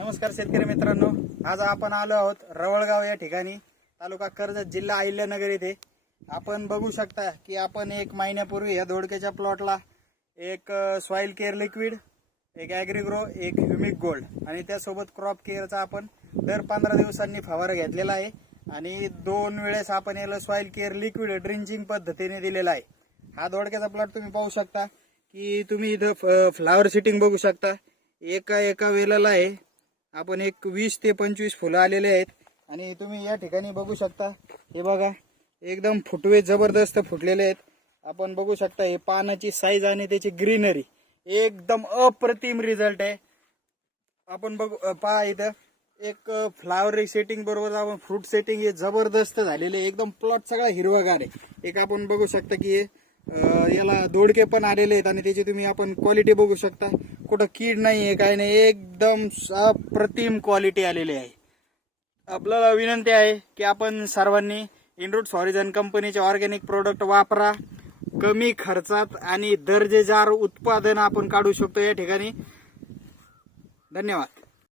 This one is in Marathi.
नमस्कार शेतकरी मित्रांनो. आज आपण आलो आहोत रवळगाव या ठिकाणी तालुका कर्जत जिल्हा अहिल्यानगर येथे. आपण बघू शकता की आपण एक महिन्यापूर्वी या दोडक्याच्या प्लॉटला एक सॉइल केअर लिक्विड एक ॲग्रीग्रो एक ह्युमिक गोल्ड आणि त्यासोबत क्रॉप केअरचा आपण दर पंधरा दिवसांनी फवारा घेतलेला आहे. आणि दोन वेळेस आपण याला सॉइल केअर लिक्विड ड्रिंचिंग पद्धतीने दिलेला आहे. हा दोडक्याचा प्लॉट तुम्ही पाहू शकता की तुम्ही इथं फ्लावर सिटिंग बघू शकता. एका एका वेलाला आहे आपण एक वीस ते पंचवीस फुलं आलेले आहेत. आणि तुम्ही या ठिकाणी बघू शकता हे बघा एकदम फुटवे जबरदस्त फुटलेले आहेत. आपण बघू शकता हे पानाची साईज आणि त्याची ग्रीनरी एकदम अप्रतिम रिझल्ट आहे. आपण बघू पहा इथं एक फ्लावर सेटिंग बरोबर आपण फ्रूट सेटिंग हे जबरदस्त झालेले आहे. एकदम प्लॉट सगळा हिरवागार आहे. एक आपण बघू शकता की याला दोडके पण आलेले आहेत आणि त्याची तुम्ही आपण क्वालिटी बघू शकता. कुठं कीड नाही आहे काय नाही एकदम अप्रतिम क्वालिटी आलेली आहे. आपल्याला विनंती आहे की आपण सर्वांनी इंडूट सॉरिजन कंपनीचे ऑर्गॅनिक प्रोडक्ट वापरा. कमी खर्चात आणि दर्जेदार उत्पादन आपण काढू शकतो या ठिकाणी. धन्यवाद.